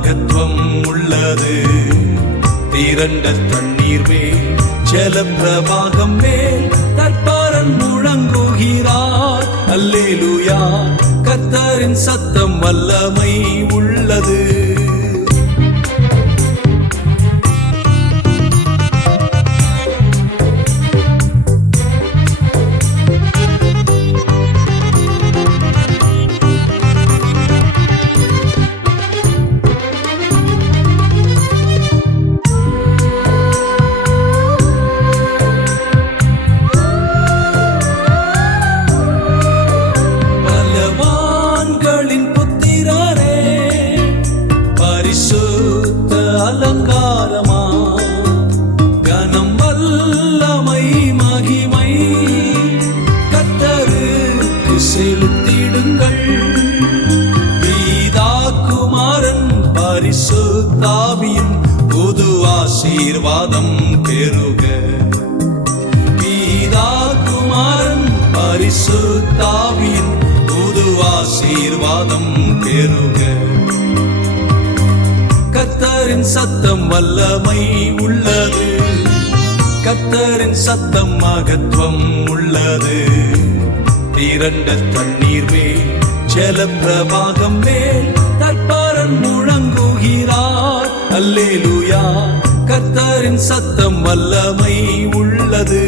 மகத்துவம் உள்ளது. திரண்ட தண்ணீர் மேல் ஜலப்பிரவாகம் மேல் கர்த்தரன் முழங்குகிறார். அல்லேலூயா, கர்த்தரின் சத்தம் வல்லமை உள்ளது. அலங்காரமா கனம் வல்லமை மகிமை கர்த்தருக்கு செலுத்திடுங்கள். பிதா குமாரன் பரிசுத்த ஆவியின் புது ஆசீர்வாதம் பெறுக. பிதா குமாரன் பரிசுத்த ஆவியின் புது ஆசீர்வாதம் பெறுக. கர்த்தரின் சத்தம் வல்லமை உள்ளது. கர்த்தரின் சத்தம் மகத்துவம் உள்ளது. திரண்ட தண்ணீர் மேல் ஜலப்பிரவாகம் மேல் கர்த்தரன் முழங்குகிறார். அல்லேலூயா, கர்த்தரின் சத்தம் வல்லமை உள்ளது.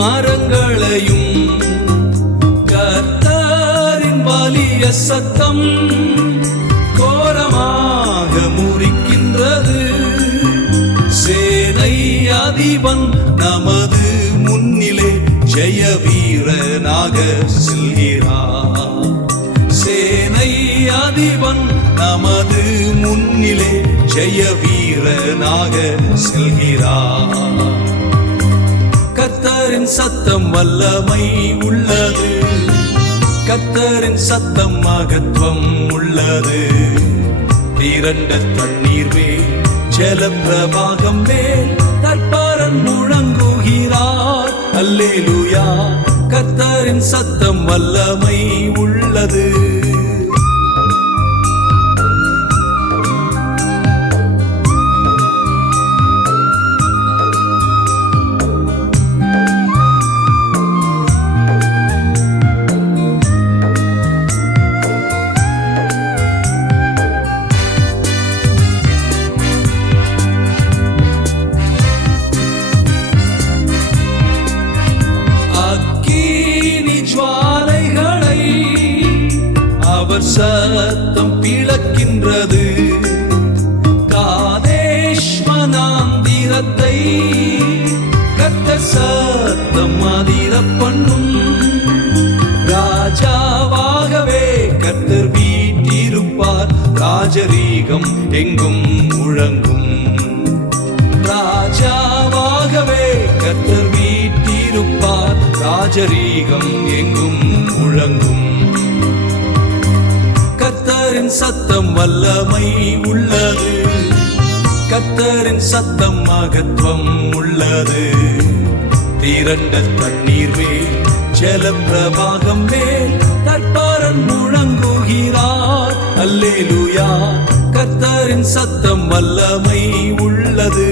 மரங்களையும் கர்த்தரின் வலிய சத்தம் கோரமாக முறிக்கின்றது. சேனை அதிபன் நமது முன்னிலே ஜெய வீரனாக செல்கிறார். சேனை அதிபன் நமது முன்னிலே ஜெய வீரனாக செல்கிறார். கர்த்தரின் சத்தம் வல்லமை உள்ளது. கர்த்தரின் சத்தம் மகத்துவம் உள்ளது. திரண்ட தண்ணீர் மேல் ஜலப்பிரவாகம் மேல் கர்த்தரன் முழங்குகிறார். அல்லேலூயா, கர்த்தரின் சத்தம் வல்லமை உள்ளது. அவர் சத்தம் பிளக்கின்றது. காதேஷ் வனாந்திரத்தை கர்த்தர் சத்தம் அதிர பண்ணும். ராஜாவாகவே கர்த்தர் வீற்றிருப்பார். ராஜரீகம் எங்கும் முழங்கும். ராஜாவாகவே கர்த்தர் வீற்றிருப்பார். ராஜரீகம் எங்கும் முழங்கும். கர்த்தரின் சத்தம் வல்லமை உள்ளது. கர்த்தரின் சத்தம் மகத்துவம் உள்ளது. திரண்ட தண்ணீர் மேல் ஜலப்பிரவாகம் மேல் கர்த்தரன் முழங்குகிறார். அல்லேலூயா, கர்த்தரின் சத்தம் வல்லமை உள்ளது.